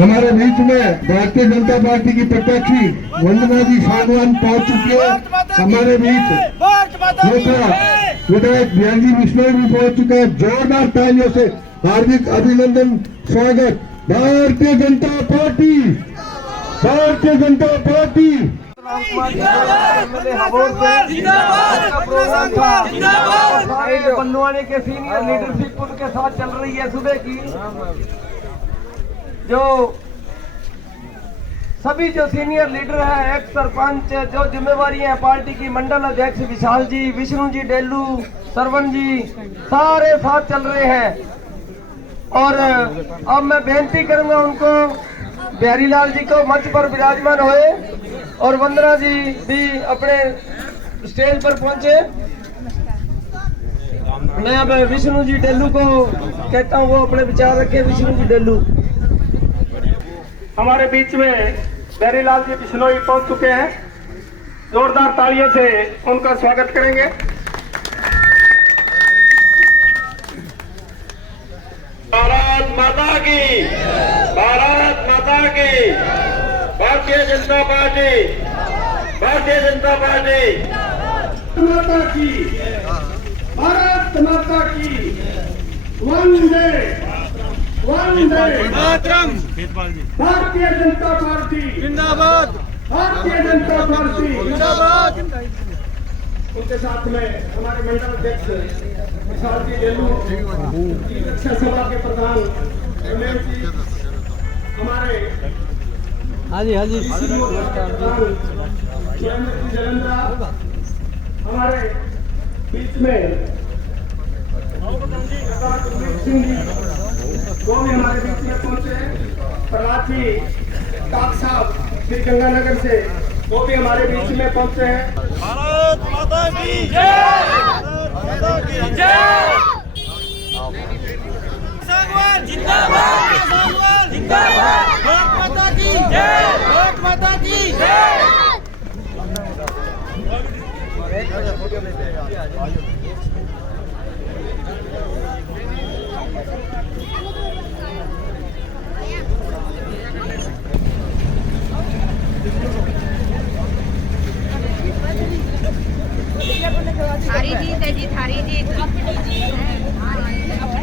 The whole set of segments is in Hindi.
हमारे बीच में भारतीय जनता पार्टी की प्रत्याशी वंदना जी सागवान पहुंच चुकी है। हमारे बीच विधायक बिहारी बिश्नोई भी पहुंच चुका है। जोरदार तालियों से हार्दिक अभिनंदन, स्वागत। भारतीय जनता पार्टी, भारतीय जनता पार्टी बंदवाने के सीनियर लीडरशिप उनके साथ चल रही है सुबह की। जो सभी जो सीनियर लीडर है, एक्स सरपंच, जो जिम्मेवारी है पार्टी की, मंडल अध्यक्ष विशाल जी, विष्णु जी, डेलू, सरवन जी, सारे साथ चल रहे हैं। और अब मैं बेनती करूंगा उनको, बिहारी लाल जी को मंच पर विराजमान होए और वंदना जी भी अपने स्टेज पर पहुंचे। मैं अब विष्णु जी डेलू को कहता हूं, वो अपने विचार रखे। विष्णु जी डेलू हमारे बीच में बिहारी लाल जी बिश्नोई पहुंच चुके हैं। जोरदार तालियों से उनका स्वागत करेंगे। भारत माता की, भारत माता की, भारतीय जनता पार्टी, भारतीय जनता पार्टी, माता की, भारत माता की, वंदे वंदे मातरम, भारतीय जनता पार्टी जिंदाबाद, भारतीय जनता पार्टी जिंदाबाद। उनके साथ में हमारे मंडल अध्यक्ष विशाल जी डेलू, रक्षा सभा के प्रधान रमेश जी, हमारे जलंधर, हमारे बीच में सिंह जी, वो भी हमारे बीच में पहुंचे। प्रहलाद जी काक साहब श्री गंगानगर से, वो भी हमारे बीच में पहुंचे हैं। भारत माता की जय, भारत माता की जय। सागवान जिंदाबाद, सागवान जिंदाबाद, भारत माता की जय, भारत माता की जय। थारी जीत है जी, थारी जीत। अपनी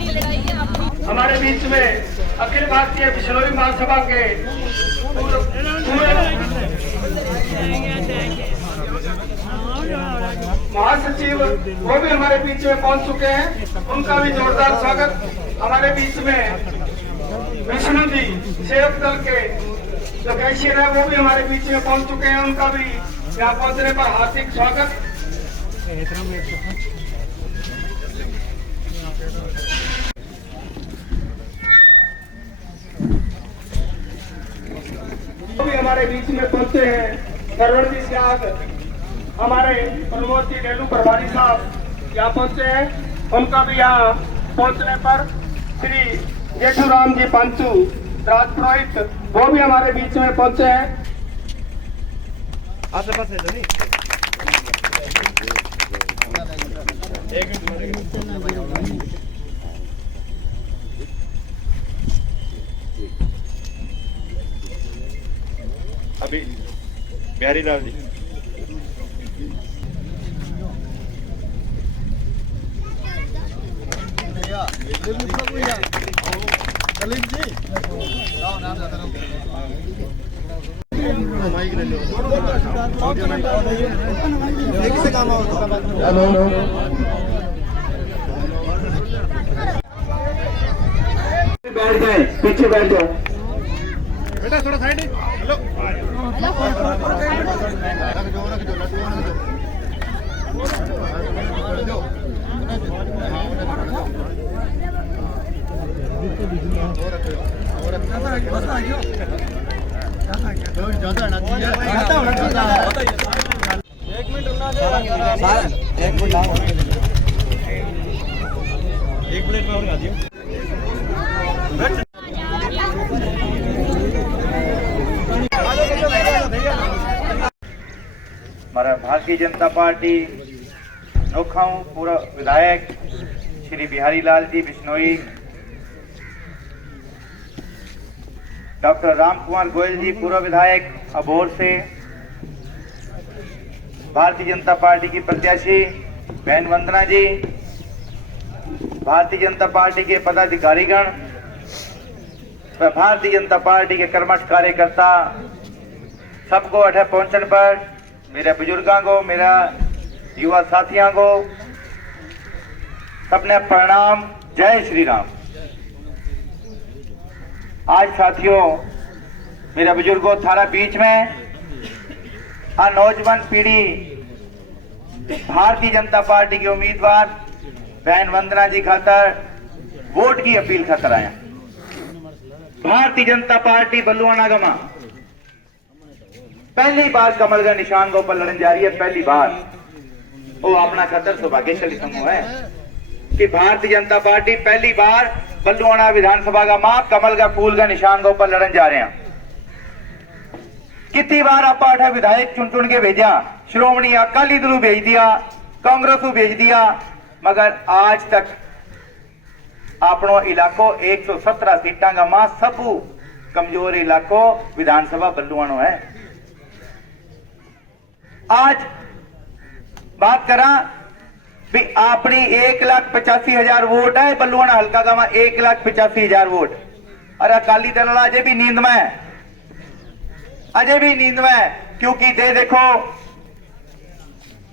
लड़ाई है अपनी। हमारे बीच में अखिल भारतीय बिश्नोई महासभा के महासचिव, वो भी हमारे बीच में पहुंच चुके हैं। उनका भी जोरदार स्वागत। हमारे बीच में विष्णु जी, सेवक दल के जो कैशियर है, वो भी हमारे बीच में पहुंच चुके हैं। उनका भी यहाँ पहुंचने पर हार्दिक स्वागत। वो भी हमारे बीच में पहुंचे हैं। सरवण जी सियाग, हमारे प्रमोद जी डेलू प्रभारी साहब यहाँ पहुंचे हैं। उनका भी यहाँ पहुंचने पर श्री जेठूराम जी पंचू राजपुरोहित, वो भी हमारे बीच में पहुंचे हैं। आसे पास है अभी बिहारी लाल जी, बैठ गए, पीछे बैठ जाओ। बेटा थोड़ा साइड। हेलो एक मिनट में और गा दियो। हमारा भारतीय जनता पार्टी नोखाऊ पूरा विधायक श्री बिहारी लाल जी बिश्नोई डॉक्टर राम कुमार गोयल जी, पूर्व विधायक अबोहर से, भारतीय जनता पार्टी की प्रत्याशी बहन वंदना जी, भारतीय जनता पार्टी के पदाधिकारीगण व भारतीय जनता पार्टी के कर्मठ कार्यकर्ता, सबको अठे पहुंचने पर मेरे बुजुर्गों को, मेरा युवा साथियों को सबने प्रणाम। जय श्री राम। आज साथियों, मेरे बुजुर्गों, थारा बीच में आ नौजवान पीढ़ी भारतीय जनता पार्टी के उम्मीदवार बहन वंदना जी खातर वोट की अपील खातर आया। भारतीय जनता पार्टी बल्लुआना गमा पहली बार कमल का निशान को ऊपर लड़ने जा रही है। पहली बार वो अपना खतर सौभाग्यशाली समूह है कि भारतीय जनता पार्टी पहली बार बल्लुआना विधानसभा का मां कमल का फूल का निशान के ऊपर लड़न जा रहे हैं। कितनी बार आप विधायक चुन चुन के भेजा, श्रोमणी अकाली दल भेज दिया, कांग्रेस को भेज दिया, मगर आज तक अपनो इलाको 117 सीटा का मां सबू कमजोर इलाको विधानसभा बल्लुआनो है। आज बात करा भी अपनी 1,85,000 वोट है बल्लुआना हल्का का, 1,85,000 वोट। और अकाली दल अजय भी नींद में है, अजय भी नींद में है, क्योंकि देखो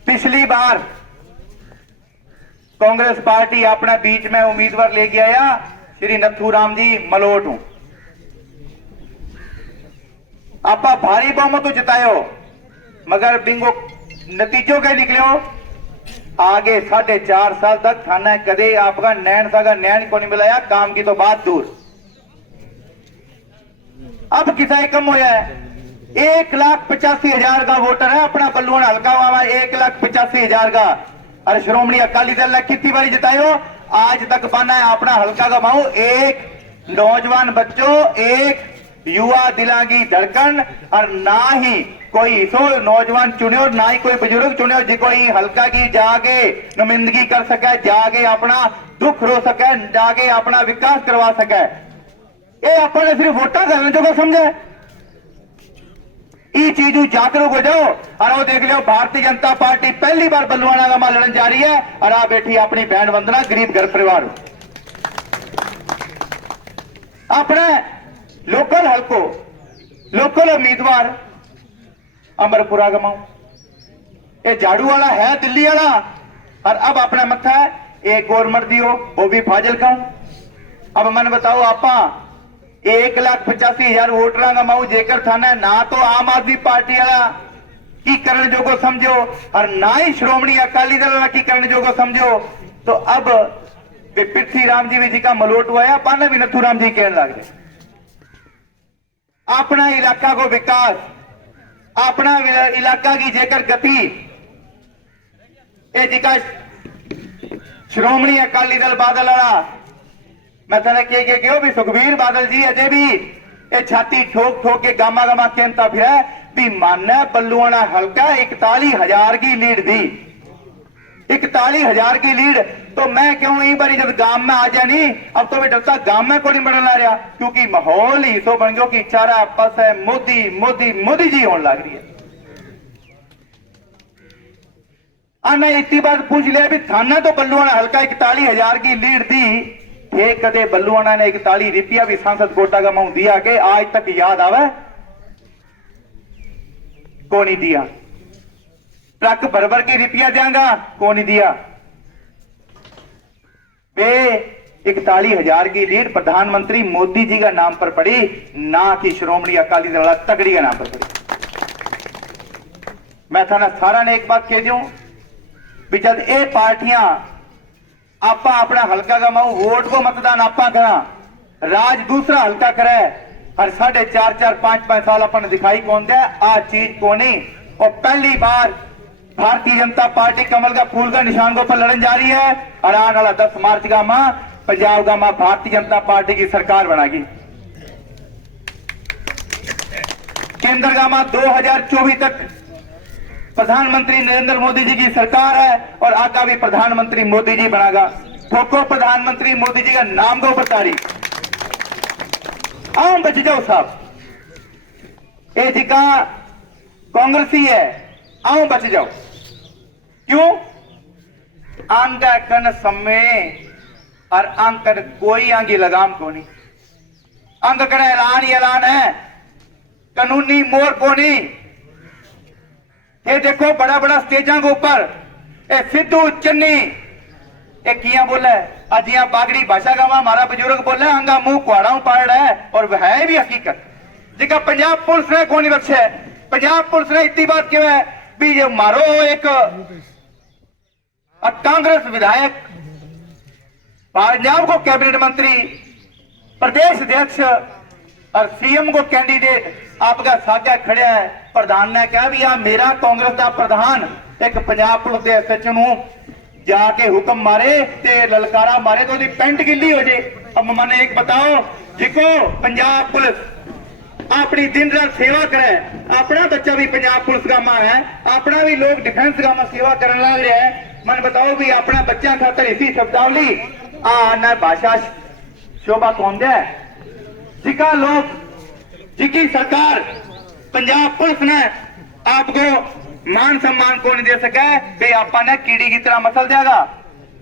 पिछली बार कांग्रेस पार्टी अपना बीच में उम्मीदवार लेके आया श्री नथुराम जी मलोट हूं, आपा भारी बहुमत जितायो, मगर बिंगो नतीजों के निकले हो आगे 4.5 साल तक थाना कदे आपका नैन सागा नैन को नहीं मिलाया, काम की तो बात दूर। अब किसाई कम हो जाए, 1,85,000 का वोटर है अपना बल्लुआना हल्का, 1,85,000 का। और श्रोमणी अकाली दल ने कितनी बारी जितायो, आज तक बना है अपना हल्का का माऊ एक नौजवान बच्चों, एक युवा दिला की धड़कन, और ना ही कोई सो नौजवान चुनियो, ना ही कोई बुजुर्ग चुनियो जी कोई हल्का की जाके नुमाइंदगी कर सके, जाके अपना दुख रो सके, जाके अपना विकास करवा सके। ये अपने सिर्फ वोटा करने जो को समझे, ये चीज जागरूक हो जाओ। और वो देख लो भारतीय जनता पार्टी पहली बार बल्लुआना का लड़न जा रही है, और आ बैठी अपनी बहन वंदना गरीब घर परिवार। अपने लोकल हल्को लोकल उम्मीदवार अमरपुरा गमाऊ, ये झाड़ू वाला है दिल्ली वाला, और अब अपने मत्था एक गवर्नमेंट दियो वो भी फाजिल का। अब मन बताओ आपा 1,85,000 वोटर का माऊ जेकर थाना ना तो आम आदमी पार्टी वाला की करण जो को समझो, और ना ही श्रोमणी अकाली दल वाला की करण जो को समझो, तो अब पृथ्वी राम जी का मलोट हुआ है, पाना भी नथुराम जी कहने लग रहे। अपना इलाका को विकास, अपना इलाका की जेकर गति, ये जिका श्रोमणी अकाली दल बादल वाला मैं थे क्यों भी सुखबीर बादल जी अजय भी ये छाती ठोक ठोक के गामा गामा कहता फिर भी मानना बल्लुआना हल्का 41,000 की लीड दी, 41,000 की लीड। तो मैं क्यों यही बारी जब गांव में आ जाए नहीं, अब तो भी डरता गांव में को नहीं बढ़ना रहा, क्योंकि माहौल ही सो बन गया कि चारा आपस है मोदी मोदी मोदी जी होने लग रही है। आना इतनी बात पूछ लिया भी थाना तो बल्लुआना हल्का 41,000 की लीड दी, थे कदे बल्लुआना ने 41 रुपया भी सांसद कोटा का माऊ दिया के आज तक याद आवे को नहीं दिया। ट्रक भर भर के रुपया देंगा को नहीं दिया। वे 41,000 की लीड प्रधानमंत्री मोदी जी का नाम पर पड़ी, ना कि श्रोमणी अकाली दल तगड़ी का नाम पर पड़ी। मैं थाना सारा ने एक बात कह दूं भी जब ये पार्टियां आपा अपना हल्का का माऊ वोट को मतदान आपा करा, राज दूसरा हल्का करे, हर 4.5 5 साल अपन दिखाई कौन दे आ चीज को नहीं। और पहली बार भारतीय जनता पार्टी कमल का फूल का निशान को पर लड़न जा रही है, और आने वाला 10 मार्च का मां पंजाब का मां भारतीय जनता पार्टी की सरकार बनाएगी। केंद्र का मां 2024 तक प्रधानमंत्री नरेंद्र मोदी जी की सरकार है, और आगा भी प्रधानमंत्री मोदी जी बनेगा। ठोको प्रधानमंत्री मोदी जी का नाम को ऊपर तारीख। आओ बच जाओ साहब, ये जिका कांग्रेसी है, आओ बच जाओ। क्यों? अंग कन समय और अंग कन कोई आंगी लगाम को नहीं। अंग कन ऐलान ही ऐलान है, कानूनी मोर को नहीं। ये देखो बड़ा बड़ा स्टेजा के ऊपर ए सिद्धू चन्नी एक किया बोला है, अजिया बागड़ी भाषा का हमारा बुजुर्ग बोला है, अंगा मुंह कुआड़ा पाड़ रहा है, और वह है भी हकीकत। जिका पंजाब पुलिस ने कौन बख्शा है, पंजाब पुलिस ने इतनी बात क्यों है भी ये मारो एक कांग्रेस विधायक, पंजाब को कैबिनेट मंत्री, प्रदेश अध्यक्ष और सीएम को कैंडिडेट आपका सागा खड़ा है। प्रधान ने कहा भी आ मेरा कांग्रेस का प्रधान एक पंजाब पुलिस के एसएचओ नूं जाके हुक्म मारे ते ललकारा मारे तो उसकी पेंट गिल्ली हो जाए। अब मैंने एक बताओ, जिको पंजाब पुलिस अपनी दिन रात सेवा करे, अपना बच्चा भी पंजाब पुलिस का मां है, अपना भी लोग डिफेंस का मां सेवा करने लग रहे हैं। मन बताओ भी अपना बच्चा खातर इसी शब्दावली न भाषा शोभा कौन दे, जिका लोग जिकी सरकार पंजाब पुलिस ने आपको मान सम्मान को नहीं दे सका बे आपा ने कीड़ी की तरह मसल देगा।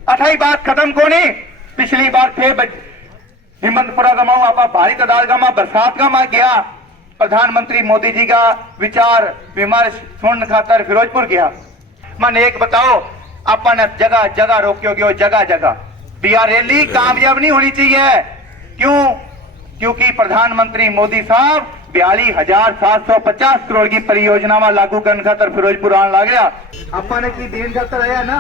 28 बात खत्म को नहीं, पिछली बार फिर हिम्मतपुरा का माऊ आपा भारी तादाद का मां बरसात का मां गया, प्रधानमंत्री मोदी जी का विचार विमर्श सुनने खातर फिरोजपुर गया। मन एक बताओ, आपा ने जगह जगह रोक्योगे, जगह जगह बिहार रैली कामयाब नहीं होनी चाहिए। क्यों? क्योंकि प्रधानमंत्री मोदी साहब 42,750 करोड़ की परियोजना में लागू करने खातर फिरोजपुर आने लग गया। आपा ने की देन खातर आया ना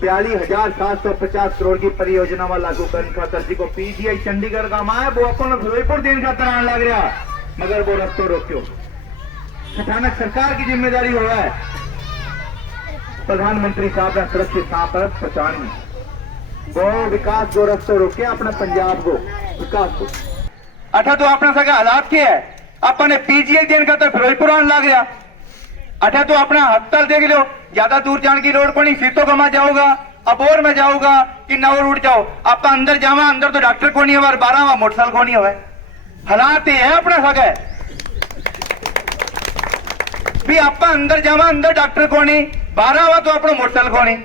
42,750 करोड़ की परियोजना में लागू करने खातर, जी को पीजीआई चंडीगढ़ का मां है वो अपन फिरोजपुर देन खातर आने लग गया, मगर वो रस्तो रोक्यो। अचानक सरकार की जिम्मेदारी हो रहा है, प्रधानमंत्री साहब ने सुरक्षित स्थान पर पहुंचानी, वो विकास को रस्तो रोके अपने पंजाब को विकास को। अठा तो अपना सगा हालात क्या है, अपने पीजीआई देन खातर फिरोजपुर आने लग गया। अठा तो अपना हस्पताल देख लो, ज्यादा दूर जाने की लोड़ को नहीं, सीतों कमा जाओगा, अबोर में जाओगा कि नवर उठ जाओ, आप अंदर जावा, अंदर तो डॉक्टर को नहीं है, 12 मोटरसाइकिल को नहीं हो। हालात ये है अपना सगा भी आप अंदर जावा, अंदर डॉक्टर को नहीं, 12 तो अपना मोटरसाइकिल को नहीं।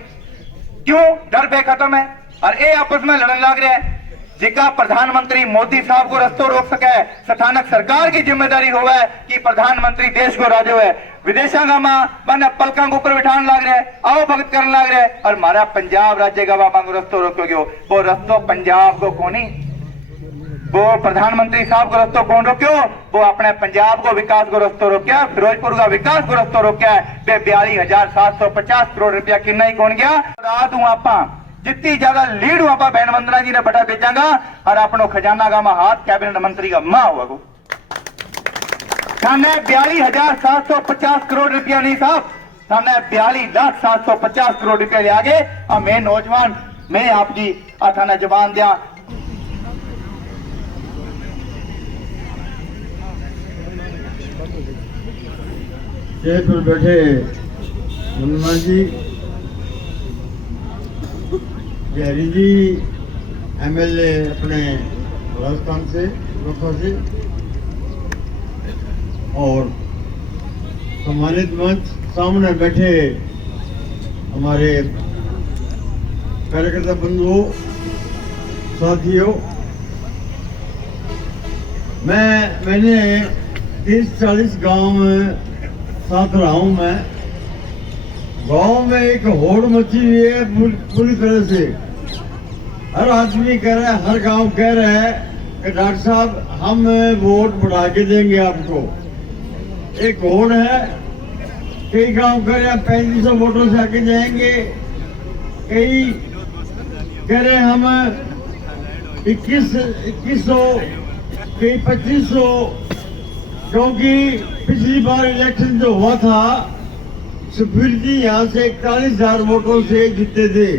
क्यों? डर बेखत्म है और ये आपस में लड़ने लग रहे हैं। जिका प्रधानमंत्री मोदी साहब को रस्तों रोक सके, स्थानक सरकार की जिम्मेदारी होवे कि प्रधानमंत्री देश को राजो है, विदेशा का मां बने पलका के ऊपर बिठाने लग रहे, आओ भगत करने लग रहे, और हमारा पंजाब राज्य का बाबा को रस्तों रोकोगे, वो रस्तों पंजाब को कौन, वो प्रधानमंत्री साहब को रस्तों कौन रोक्यो, वो अपने पंजाब को विकास को रस्तों रोक्या, फिरोजपुर का विकास को रस्तों रोक्या। 42,750 करोड़ रुपया किन्ना ही कौन गया। रात हूं आपा जितनी ज्यादा लीड हुआ आपा बहन वंदना जी ने बटा बेचांगा और अपनो खजाना का हाथ कैबिनेट मंत्री का मां हुआ को सामने 42,750 करोड़ रुपया नहीं साहब, सामने 42,750 करोड़ रुपया ले आगे। और मैं नौजवान, मैं आपकी थाना जबान दिया, स्टेज पर बैठे हनुमान जी, जहरी जी एमएलए अपने राजस्थान से, लोकसभा से, और सम्मानित मंच सामने बैठे हमारे कार्यकर्ता बंधुओं, साथियों, मैंने 30-40 गांव में साथ रहा हूं। मैं गांव में एक होड़ मची हुई है पूरी तरह से, हर आदमी कह रहा है, हर गांव कह रहा है कि डॉक्टर साहब हम वोट बढ़ा के देंगे आपको। एक होड़ है, कई गांव कह रहे हैं 3500 वोटों से आके जाएंगे, कई कह रहे हैं हम 2100, कई 2500, क्योंकि पिछली बार इलेक्शन जो हुआ था सुखबीर जी यहाँ से 41,000 वोटों से जीते थे,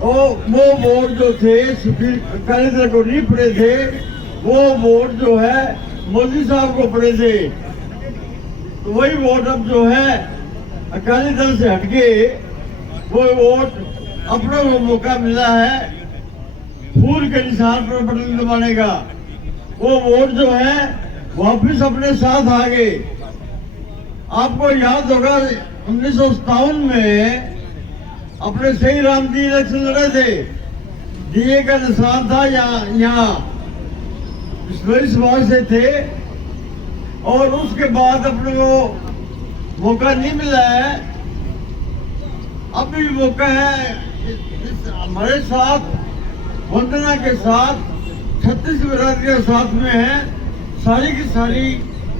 और वो वोट जो थे सुखबीर अकाली दल को नहीं पड़े थे, वो वोट जो है मोदी साहब को पड़े थे। तो वही वोट अब जो है अकाली दल से हटके वो वोट अपनों को मौका मिला है, फूल के निशान पर बटन दबाने का, वो वोट जो है वापिस अपने साथ आ गए। आपको याद होगा 1957 में अपने सही राम जी इलेक्शन लड़े थे, दिए का निशान था यहाँ बिश्नोई समाज से थे, और उसके बाद अपने को मौका नहीं मिला है। अब भी मौका है। हमारे साथ वंदना के साथ 36 बिरादरियां साथ में है, सारी की सारी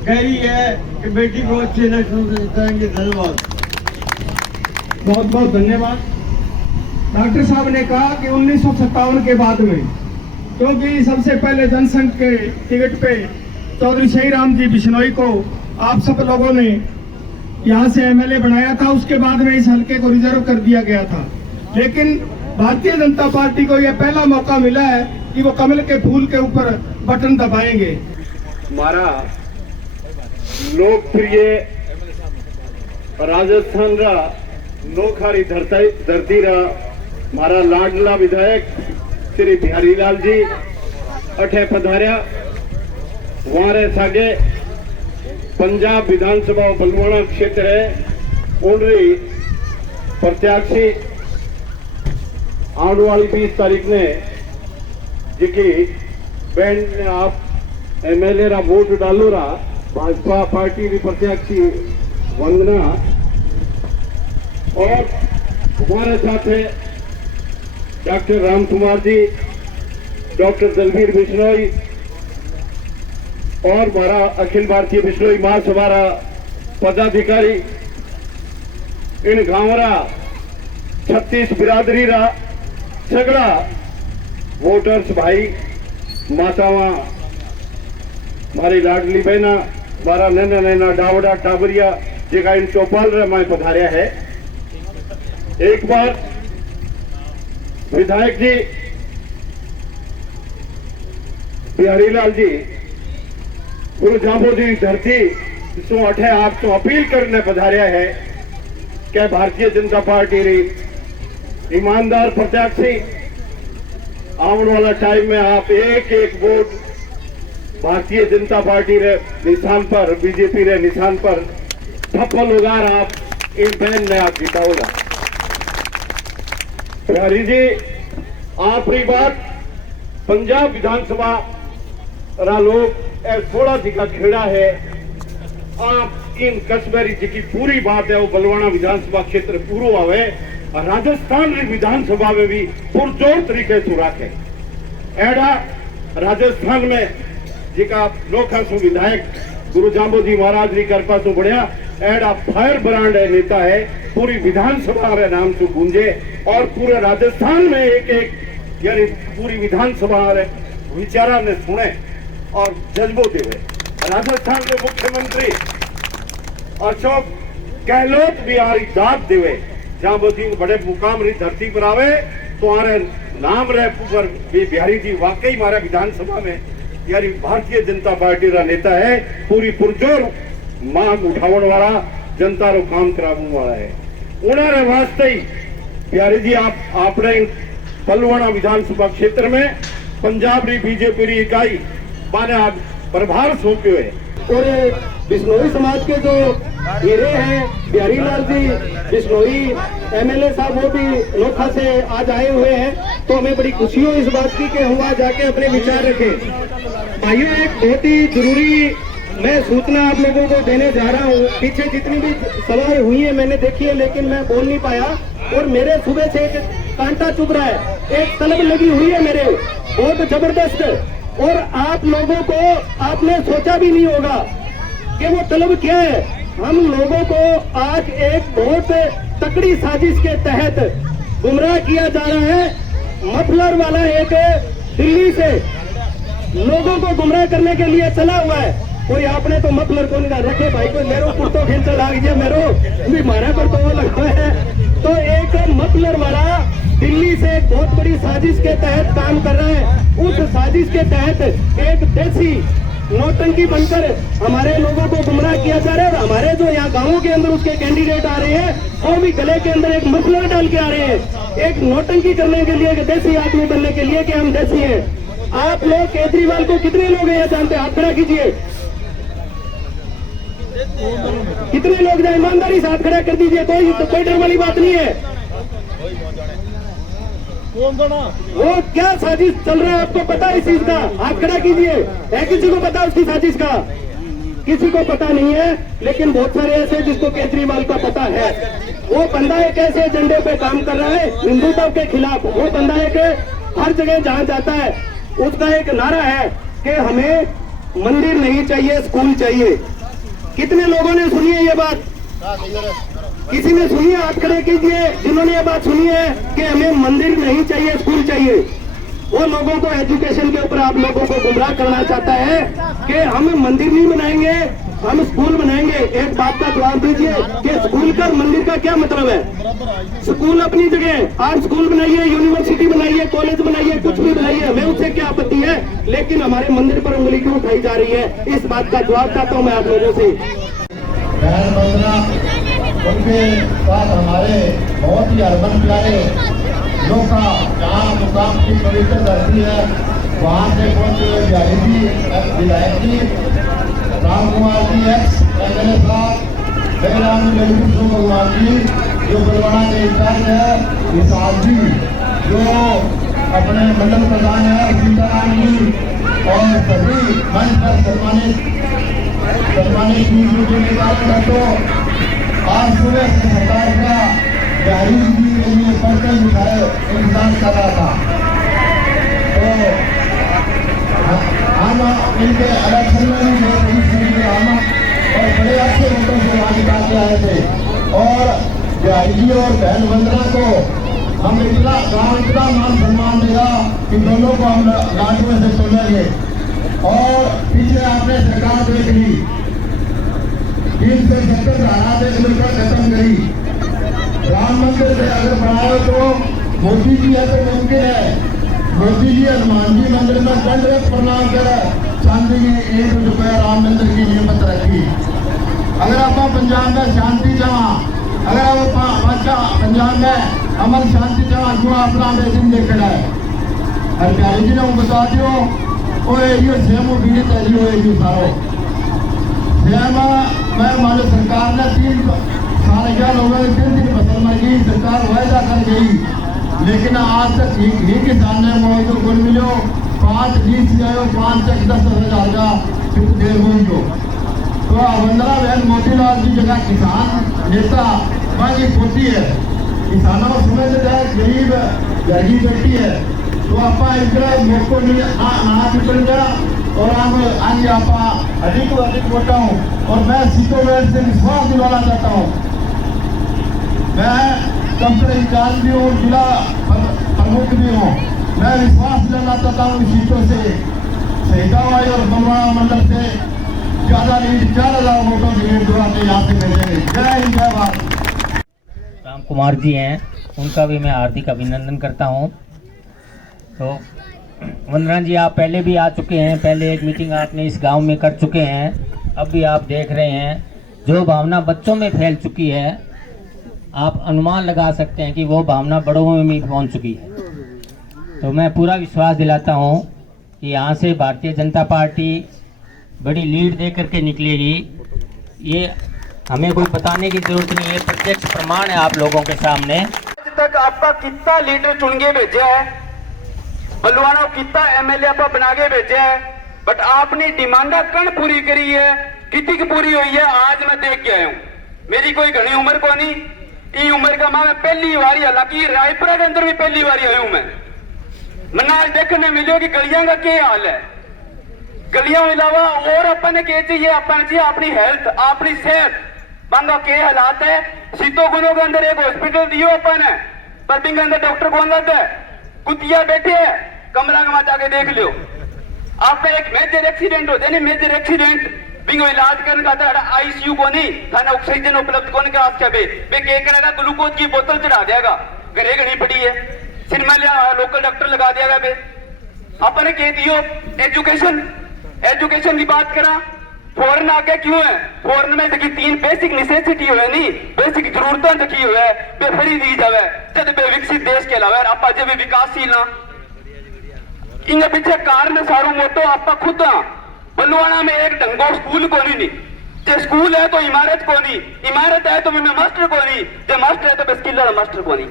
कह रही है कि बेटी को अच्छे इलेक्शन से जिताएंगे। धन्यवाद, बहुत बहुत धन्यवाद। डॉक्टर साहब ने कहा कि 1957 के बाद में, क्योंकि सबसे पहले जनसंघ के टिकट पे चौधरी सही राम जी बिश्नोई को आप सब लोगों ने यहाँ से एमएलए बनाया था, उसके बाद में इस हल्के को रिजर्व कर दिया गया था। लेकिन भारतीय जनता पार्टी को यह पहला मौका मिला है कि वो कमल के फूल के ऊपर बटन दबाएंगे। हमारा लोकप्रिय राजस्थान रा नोखारी धरती रा हमारा लाडला विधायक श्री बिहारी लाल जी अठे पधार्या। वहां सागे पंजाब विधानसभा बलवाड़ा क्षेत्र है उनरी प्रत्याशी आने वाली 20 तारीख ने जिकी बहन ने आप एमएलए रा वोट डालो रा भाजपा पार्टी की प्रत्याशी वंदना, और हमारे साथ है डॉक्टर राम कुमार जी, डॉक्टर दलवीर बिश्नोई और हमारा अखिल भारतीय बिश्नोई महासभा पदाधिकारी। इन गांवरा 36 बिरादरी रा सगड़ा वोटर्स भाई मातावा, हमारी लाडली बहना, हमारा नैना नैना डावड़ा टाबरिया जगह इन चौपाल रे मैं पधारिया है। एक बार विधायक जी बिहारी लाल जी गुरु जाम्बो जी धरती सो अठे आप तो अपील करने पधारिया है क्या भारतीय जनता पार्टी री ईमानदार प्रत्याशी आने वाला टाइम में आप एक एक वोट भारतीय जनता पार्टी रे निशान पर, बीजेपी रे निशान पर थप्पल उगार आप इन बहन ने आप जिताओगा। बिहारी जी आपकी बात पंजाब विधानसभा रा लोग थोड़ा दिखा खेड़ा है, आप इन कस्बेरी जी की पूरी बात है वो बलवाड़ा विधानसभा क्षेत्र पूरा आवे, राजस्थान की विधानसभा में भी पुरजोर तरीके से रखे। एडा राजस्थान में जिका नोखा सु विधायक गुरु जाम्बो जी महाराज की कृपा से बढ़िया एडा फायर ब्रांड है नेता है, पूरी विधानसभा रे नाम से गूंजे और पूरे राजस्थान में एक एक यानी पूरी विधानसभा रे विचारा ने सुने और जज्बो देवे। राजस्थान के मुख्यमंत्री अशोक गहलोत बिहारी दाद देवे जाम्बो जी बड़े मुकाम री धरती पर आवे तो आरे नाम रहे पर बिहारी जी वाकई हमारे विधानसभा में यानी भारतीय जनता पार्टी रा नेता है, पूरी पुरजोर मांग उठावन वाला जनता रो काम करावन वाला है। उन्होंने वास्ते ही बिहारी जी आपने बलवाड़ा विधानसभा क्षेत्र में पंजाब री बीजेपी री इकाई माने आप प्रभार सौंपे है। और बिश्नोई समाज के जो हीरे हैं बिहारी लाल जी बिश्नोई एमएलए साहब वो भी नोखा से आज आए हुए हैं, तो हमें बड़ी खुशी हो इस बात की कि हम वहाँ जाके अपने विचार रखें। भाइयों एक बहुत ही जरूरी मैं सूचना आप लोगों को देने जा रहा हूँ। पीछे जितनी भी सवाल हुई है मैंने देखी है लेकिन मैं बोल नहीं पाया और मेरे सुबह से एक कांटा चुभ रहा है, एक तलब लगी हुई है मेरे बहुत जबरदस्त, और आप लोगों को आपने सोचा भी नहीं होगा कि वो तलब क्या है। हम लोगों को आज एक बहुत तकड़ी साजिश के तहत गुमराह किया जा रहा है। मफलर वाला एक दिल्ली से लोगों को गुमराह करने के लिए चला हुआ है। कोई आपने तो मफलर को नहीं रखे भाई को मेरो कुर्तो खींचा लाग गया मेरो भी मारा पर तो वो लगता है। तो एक मफलर वाला दिल्ली से एक बहुत बड़ी साजिश के तहत काम कर रहा है। उस साजिश के तहत एक देसी नौटंकी बनकर हमारे लोगों को गुमराह किया जा रहा है। और हमारे जो यहाँ गांवों के अंदर उसके कैंडिडेट आ रहे हैं वो भी गले के अंदर एक मफलर डाल के आ रहे हैं। एक नौटंकी करने के लिए, देसी आदमी बनने के लिए कि हम देसी हैं। आप लोग केजरीवाल को कितने लोग हैं जानते हैं? हाथ खड़ा कीजिए। कितने लोग हैं? ईमानदारी से हाथ खड़ा कर दीजिए। कोई डर वाली बात नहीं है। वो क्या साजिश चल रहा है आपको पता है इस चीज का? हाथ खड़ा कीजिए। है किसी को पता उसकी साजिश का? किसी को पता नहीं है, लेकिन बहुत सारे ऐसे जिसको केजरीवाल का पता है। वो बंदा एक ऐसे एजेंडे पे काम कर रहा है हिंदुत्व के खिलाफ। वो बंदा एक हर जगह जहां जाता है उसका एक नारा है कि हमें मंदिर नहीं चाहिए, स्कूल चाहिए। कितने लोगों ने सुनी है ये बात? किसी ने सुनी है? हाथ खड़े कीजिए जिन्होंने ये बात सुनी है कि हमें मंदिर नहीं चाहिए, स्कूल चाहिए। वो लोगों को एजुकेशन के ऊपर आप लोगों को गुमराह करना चाहता है कि हम मंदिर नहीं बनाएंगे, हम स्कूल बनाएंगे। एक बात का जवाब दीजिए कि स्कूल का मंदिर का क्या मतलब है? स्कूल अपनी जगह, आर्ट स्कूल बनाइए, यूनिवर्सिटी बनाइए, कॉलेज बनाइए, कुछ भी बनाइए, हमें उससे क्या आपत्ति है। लेकिन हमारे मंदिर पर उंगली क्यों उठाई जा रही है? इस बात का जवाब चाहता हूँ मैं आप लोगों से। बहन वंदना, उनके साथ हमारे बहुत ही अरबन प्यारे लोग का जहाँ मुकाम की पवित्र धरती है वहाँ से पहुंचे बिहारी जी, विधायक जी, राम कुमार जी, एक्स MLA साहब, जयराम जी, भगवान जी जो बलवाड़ा के इंचार्ज है, विशाल जी जो अपने मंडल प्रधान है, सीताराम जी, और सभी मंच पर सम्मानित जो निकाल तो आज सुबह से सरकार का बिहारी जी के लिए पढ़कर दिखाए इंतजार कर रहा था। तो हम इनके इलेक्शन में भी हम और बड़े अच्छे वोटों से वहाँ निकाल के आए थे। और बिहारी जी और बहन वंदना को हम इतना मान सम्मान दिया कि दोनों को हम लाडू से चुनेंगे। और पीछे आपने सरकार देख ली, 370 धारा देख मिलकर खत्म करी। राम मंदिर से अगर बनाए तो मोदी जी है तो मुमकिन है। मोदी जी हनुमान जी मंदिर में दंडवत प्रणाम कर चांदी की 1 रुपया राम मंदिर की नियमत रखी। अगर आप पंजाब में शांति चाह, अगर आप पंजाब में अमन शांति चाह क्यों अपना बेसिन देखना है? हर प्यारे जी ने बता दियो वो सेम पीड़ित है जी, वो सारो सेम मैं मान सरकार ने 3 साल क्या लोगों ने 3 दिन फसल में की, सरकार वायदा कर गई, लेकिन आज तक ही किसान ने मुआवजा को मिलो 5 20 आयो 5 तक 10,000 का देर हो। तो वंदना बहन मोतीलाल जी जगह किसान नेता मांगी पोती है, किसानों को समझ जाए गरीब गरीब बेटी है। तो आप इधर मौको नहीं ना निकल गया और हम आगे आप अधिक को अधिक वोटा हूँ। और मैं सीटों में से विश्वास दिलाना चाहता हूँ। मैं कंपनी इंचार्ज भी हूँ, जिला प्रमुख भी हूँ। मैं विश्वास दिलाना चाहता हूँ सीटों से शहीदाबाई और बलवाड़ा मंडल से ज्यादा लीड 4,000 वोटों की लीड दुआते यहाँ से भेजेंगे। जय हिंद, जय भारत। राम कुमार जी हैं, उनका भी मैं हार्दिक अभिनंदन करता हूं। तो वंदना जी, आप पहले भी आ चुके हैं, पहले एक मीटिंग आपने इस गांव में कर चुके हैं। अब भी आप देख रहे हैं जो भावना बच्चों में फैल चुकी है, आप अनुमान लगा सकते हैं कि वो भावना बड़ों में भी पहुंच चुकी है। तो मैं पूरा विश्वास दिलाता हूं कि यहाँ से भारतीय जनता पार्टी बड़ी लीड दे करके निकलेगी। ये हमें कोई बताने की जरूरत नहीं है, प्रत्यक्ष प्रमाण है आप लोगों के सामने। आज तक आपका कितना लीडर चुन के भेजे है, बलवाना कितना MLA आप बना के भेजे है, बट आपने डिमांडा कण पूरी करी है, कितनी की पूरी हुई है आज मैं देख के आया हूँ। मेरी कोई घनी उम्र को नहीं, ई उम्र का मैं पहली बार, हालांकि रायपुरा के अंदर भी पहली बार आया हूँ। मैं आज देखने मिले कि गलियां का क्या हाल है। गलियों के अलावा और अपन क्या चाहिए? अपन चाहिए अपनी हेल्थ, अपनी सेहत बंगा के हालात है। सीतों गुनों के अंदर एक हॉस्पिटल दियो अपन है, पर बिंग अंदर डॉक्टर कौन लगता है? कुतिया बैठे है, कमरा में जाके देख लियो। आपका एक मेजर एक्सीडेंट हो जाए, मेजर एक्सीडेंट बिंग इलाज करने का था, ICU को नहीं थाना, ऑक्सीजन उपलब्ध कौन करा बे के करेगा, ग्लूकोज की बोतल चढ़ा देगा, घरे घड़ी पड़ी है, सिनेमा लिया लोकल डॉक्टर लगा दिया बे। अपन कह दियो एजुकेशन की बात करा, फॉरन आगे क्यों है? फॉरन में देखिए 3 बेसिक नेसेसिटी है नहीं, बेसिक जरूरतें देखी हुए है बेफरी दी जावे जब बे विकसित देश के अलावा आपा जब विकासशील ना इन पीछे कारण सारू मोटो आपा खुद बलुआना में एक ढंगो स्कूल को नहीं जे स्कूल है तो इमारत को नहीं, इमारत है तो मास्टर को नहीं, जे मास्टर है तो स्किल मास्टर को नहीं।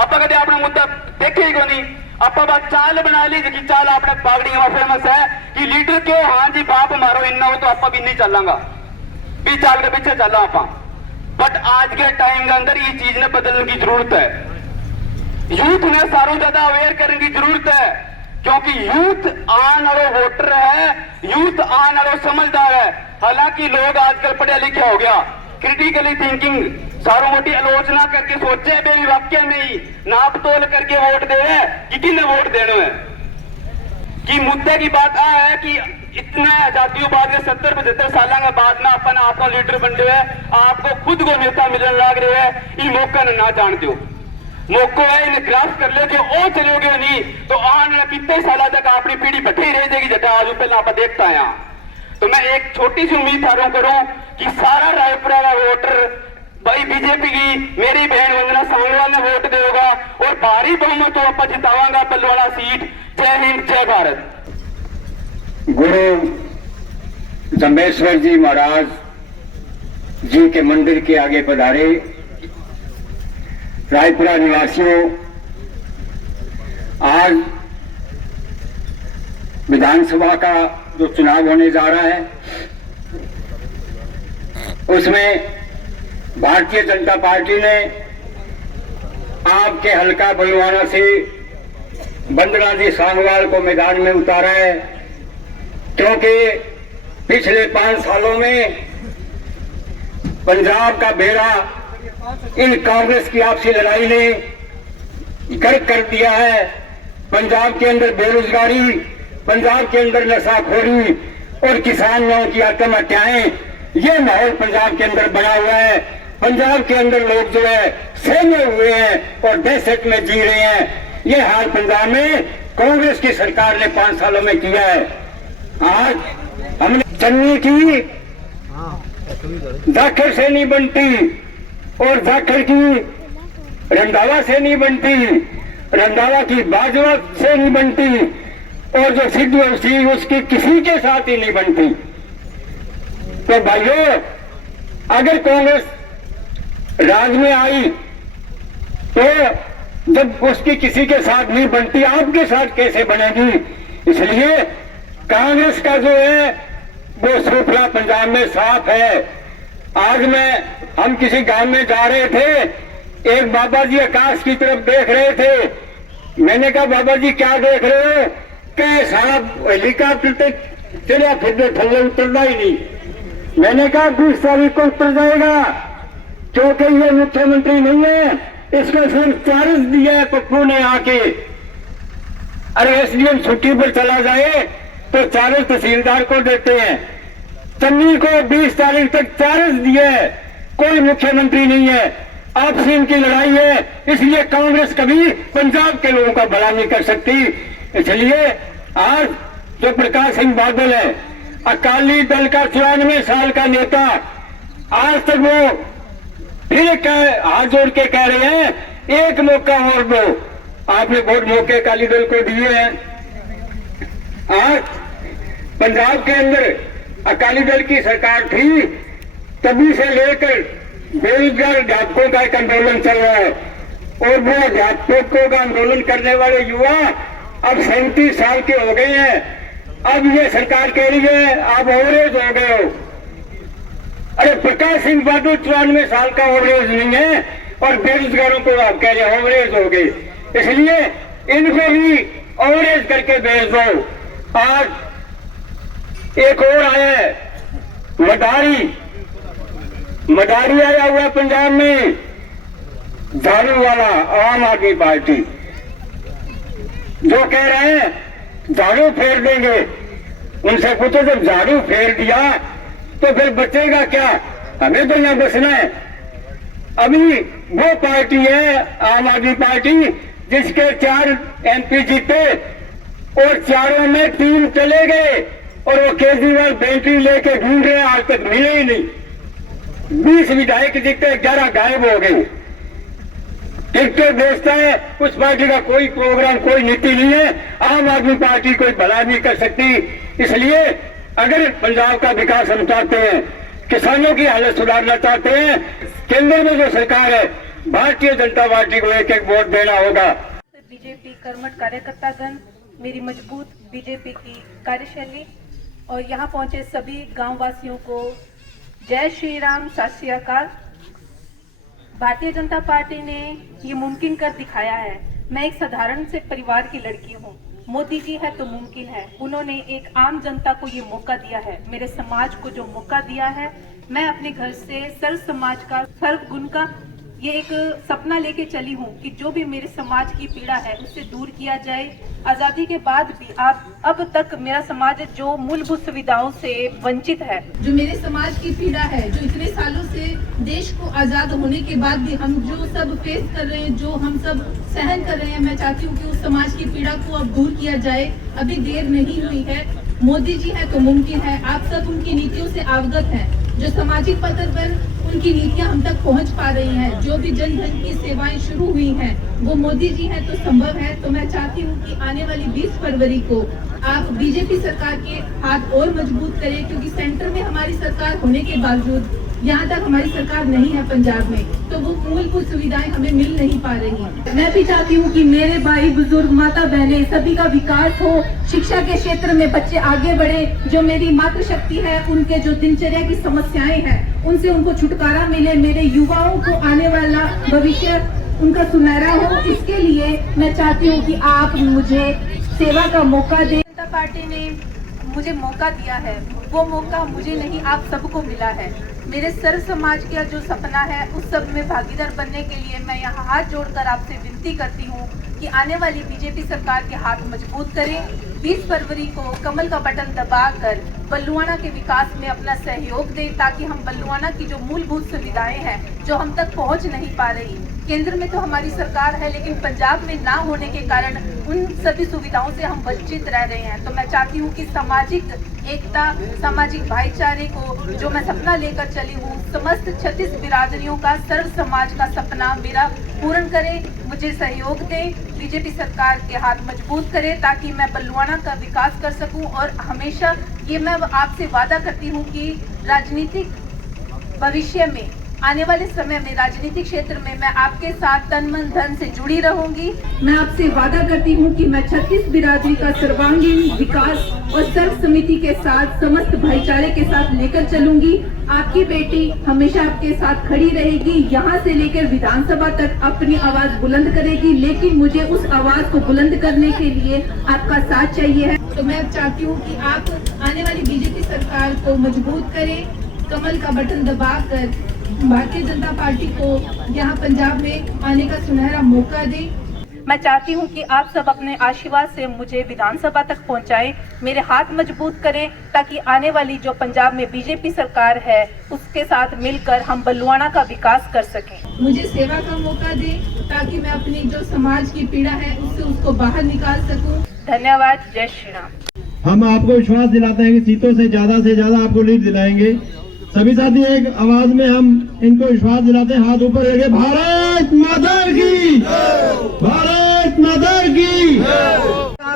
आपा कदे अपना मुद्दा देखे ही को नहीं। आपा बात चाल बना ली जी चाल अपने पागड़ी में फेमस है कि लीडर के हाँ जी बाप मारो इन्ना हो तो आपा भी नहीं चलांगा भी चाल के पीछे चला आपा। बट आज के टाइम के अंदर ये चीज ने बदलने की जरूरत है। यूथ ने सारों ज्यादा अवेयर करने की जरूरत है क्योंकि यूथ आने वाला वोटर है, यूथ आने वाला समझदार है। हालांकि लोग आजकल पढ़े लिखे हो गया, क्रिटिकली थिंकिंग सारों मोटी आलोचना करके सोचे भी वाक्य में ही नाप तोल करके वोट दे कि किन्ने वोट देने है कि मुद्दे की बात आ है कि इतना आजादियों बाद के 70-75 साल के बाद में अपन आपको लीडर बन रहे है, आपको खुद को नेता मिलने लग रहे है। ये मौका ना जानते हो मौको है इन्हें ग्रास कर ले जो और चलोगे नहीं तो आने वाले कितने साल तक अपनी पीढ़ी बैठी रह जाएगी जटा आज पहले आप देखता है। तो मैं एक छोटी सी उम्मीद थारों करूं कि सारा रायपुरा का वोटर भाई बीजेपी की मेरी बहन वंदना सांगवाल ने वोट देगा और भारी बहुमत आप जितावांगा बलवाड़ा सीट। जय हिंद जय भारत। गुरु जम्बेश्वर जी महाराज जी के मंदिर के आगे पधारे रायपुरा निवासियों, आज विधानसभा का जो चुनाव होने जा रहा है उसमें भारतीय जनता पार्टी ने आपके हल्का बलवाना से वंदना जी सांगवाल को मैदान में उतारा है क्योंकि पिछले 5 सालों में पंजाब का बेड़ा इन कांग्रेस की आपसी लड़ाई ने गर्क कर दिया है। पंजाब के अंदर बेरोजगारी, पंजाब के अंदर नशाखोरी और किसानों की आत्महत्याएं, ये माहौल पंजाब के अंदर बना हुआ है। पंजाब के अंदर लोग जो है सहमे हुए हैं और दहशत में जी रहे हैं। ये हाल पंजाब में कांग्रेस की सरकार ने 5 सालों में किया है। आज हमने चन्नी की जाखड़ से नहीं बनती और जाखड़ की रंधावा से नहीं बनती, रंधावा की बाजवा से नहीं बनती और जो सिद्धू थी उसकी किसी के साथ ही नहीं बनती। तो भाइयों, अगर कांग्रेस राज में आई तो जब उसकी किसी के साथ नहीं बनती आपके साथ कैसे बनेगी? इसलिए कांग्रेस का जो है वो सूफला पंजाब में साफ है। आज हम किसी गांव में जा रहे थे, एक बाबा जी आकाश की तरफ देख रहे थे। मैंने कहा बाबा जी क्या देख रहे हो? कि सारा हेलीकॉप्टर चलिया फिर थल्ले उतरना ही नहीं। मैंने कहा 20 तारीख को उतर जाएगा क्योंकि ये मुख्यमंत्री नहीं है, इसको सिर्फ चार्ज दिया है पप्पू ने आके। अरे एसडीएम छुट्टी पर चला जाए तो चार्ज तहसीलदार को देते हैं। चन्नी को 20 तारीख तक चार्ज दिया है, कोई मुख्यमंत्री नहीं है, आपसी इनकी लड़ाई है। इसलिए कांग्रेस कभी पंजाब के लोगों का भला नहीं कर सकती। इसलिए आज जो प्रकाश सिंह बादल है, अकाली दल का 94 साल का नेता, आज तक वो फिर हाथ जोड़ के कह रहे हैं एक मौका और दो। आपने बहुत मौके अकाली दल को दिए हैं। आज पंजाब के अंदर अकाली दल की सरकार थी, तभी से लेकर बेरोजगार अध्यापकों का एक आंदोलन चल रहा है और वो अध्यापकों का आंदोलन करने वाले युवा अब 37 साल के हो गए हैं। अब ये सरकार कह रही है आप ओवरेज हो गए हो। अरे प्रकाश सिंह बादल 94 साल का ओवरेज नहीं है और बेरोजगारों को आप कह रहे ओवरेज हो गए। इसलिए इनको भी ओवरेज करके भेज दो। आज एक और आया है मदारी आया हुआ पंजाब में, झाड़ू वाला आम आदमी पार्टी, जो कह रहे हैं झाड़ू फेर देंगे। उनसे पूछो जब झाड़ू फेर दिया तो फिर बचेगा क्या? हमें तो यहाँ बसना है। अभी वो पार्टी है आम आदमी पार्टी जिसके 4 MP जीते और चारों में 3 चले गए। और वो केजरीवाल बैटरी लेके ढूंढ रहे हैं, आज तक मिले ही नहीं। 20 विधायक दिखते हैं, 11 गायब हो गए। टिकटें बेचता है, उस पार्टी का कोई प्रोग्राम, कोई नीति नहीं है। आम आदमी पार्टी कोई भला नहीं कर सकती। इसलिए अगर पंजाब का विकास हम चाहते हैं, किसानों की हालत सुधारना चाहते हैं, केंद्र में जो सरकार है भारतीय जनता पार्टी को एक एक वोट देना होगा। बीजेपी कर्मठ कार्यकर्तागण, मेरी मजबूत बीजेपी की कार्यशैली और यहाँ पहुंचे सभी गांव वासियों को जय श्री राम, सत श्री अकाल। भारतीय जनता पार्टी ने ये मुमकिन कर दिखाया है। मैं एक साधारण से परिवार की लड़की हूँ। मोदी जी है तो मुमकिन है। उन्होंने एक आम जनता को ये मौका दिया है, मेरे समाज को जो मौका दिया है। मैं अपने घर से सर्व समाज का, सर्व गुण का ये एक सपना लेके चली हूँ कि जो भी मेरे समाज की पीड़ा है उससे दूर किया जाए। आजादी के बाद भी अब तक मेरा समाज जो मूलभूत सुविधाओं से वंचित है, जो मेरे समाज की पीड़ा है, जो इतने सालों से देश को आजाद होने के बाद भी हम जो सब फेस कर रहे हैं, जो हम सब सहन कर रहे हैं, मैं चाहती हूँ कि उस समाज की पीड़ा को अब दूर किया जाए। अभी देर नहीं हुई है। मोदी जी है तो मुमकिन है। आप सब उनकी नीतियों से अवगत हैं। जो सामाजिक पद्धति पर उनकी नीतियां हम तक पहुंच पा रही हैं, जो भी जन धन की सेवाएं शुरू हुई हैं, वो मोदी जी हैं तो संभव है। तो मैं चाहती हूं कि आने वाली 20 फरवरी को आप बीजेपी सरकार के हाथ और मजबूत करें, क्योंकि सेंटर में हमारी सरकार होने के बावजूद यहाँ तक हमारी सरकार नहीं है पंजाब में, तो वो मूलभूत सुविधाएं हमें मिल नहीं पा रही। मैं भी चाहती हूँ कि मेरे भाई बुजुर्ग, माता बहनें सभी का विकास हो, शिक्षा के क्षेत्र में बच्चे आगे बढ़े। जो मेरी मातृशक्ति है, उनके जो दिनचर्या की समस्याएं हैं उनसे उनको छुटकारा मिले। मेरे युवाओं को आने वाला भविष्य उनका सुनहरा हो। इसके लिए मैं चाहती हूँ कि आप मुझे सेवा का मौका दें। जनता पार्टी ने मुझे मौका दिया है, वो मौका मुझे नहीं आप सबको मिला है। मेरे सर्व समाज का जो सपना है उस सब में भागीदार बनने के लिए मैं यहाँ हाथ जोड़कर आपसे विनती करती हूँ कि आने वाली बीजेपी सरकार के हाथ मजबूत करें। 20 फरवरी को कमल का बटन दबाकर बल्लुआना के विकास में अपना सहयोग दें, ताकि हम बल्लुआना की जो मूलभूत सुविधाएं हैं जो हम तक पहुंच नहीं पा रही, केंद्र में तो हमारी सरकार है लेकिन पंजाब में ना होने के कारण उन सभी सुविधाओं से हम वंचित रह रहे हैं। तो मैं चाहती हूँ कि सामाजिक एकता, सामाजिक भाईचारे को जो मैं सपना लेकर चली हूँ, समस्त 36 बिरादरियों का, सर्व समाज का सपना मेरा पूर्ण करें, मुझे सहयोग दें, बीजेपी सरकार के हाथ मजबूत करें, ताकि मैं बल्लुआना का विकास कर सकूं। और हमेशा ये मैं आपसे वादा करती हूँ कि राजनीतिक भविष्य में, आने वाले समय में राजनीतिक क्षेत्र में मैं आपके साथ तन मन धन से जुड़ी रहूंगी। मैं आपसे वादा करती हूं कि मैं 36 बिरादरी का सर्वांगीण विकास और सर्व समिति के साथ, समस्त भाईचारे के साथ लेकर चलूंगी। आपकी बेटी हमेशा आपके साथ खड़ी रहेगी, यहाँ से लेकर विधानसभा तक अपनी आवाज बुलंद करेगी, लेकिन मुझे उस आवाज को बुलंद करने के लिए आपका साथ चाहिए है। तो मैं चाहती हूँ कि आप आने वाली बीजेपी सरकार को मजबूत करें, कमल का बटन दबाकर भारतीय जनता पार्टी को यहाँ पंजाब में आने का सुनहरा मौका दें। मैं चाहती हूँ कि आप सब अपने आशीर्वाद से मुझे विधानसभा तक पहुँचाएं, मेरे हाथ मजबूत करें, ताकि आने वाली जो पंजाब में बीजेपी सरकार है उसके साथ मिलकर हम बल्लुआना का विकास कर सकें। मुझे सेवा का मौका दें, ताकि मैं अपनी जो समाज की पीड़ा है उससे उसको बाहर निकाल सकूं। धन्यवाद। जय श्री राम। हम आपको विश्वास दिलाते हैं कि सीटों से ज्यादा आपको लीड दिलाएंगे। सभी साथी एक आवाज में हम इनको विश्वास दिलाते हैं, हाथ ऊपर करके, भारत माता की, भारत माता की।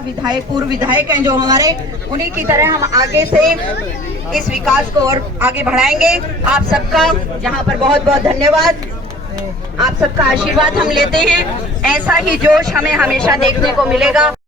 विधायक, पूर्व विधायक हैं जो हमारे, उन्हीं की तरह हम आगे से इस विकास को और आगे बढ़ाएंगे। आप सबका यहाँ पर बहुत बहुत धन्यवाद। आप सबका आशीर्वाद हम लेते हैं। ऐसा ही जोश हमें हमेशा देखने को मिलेगा।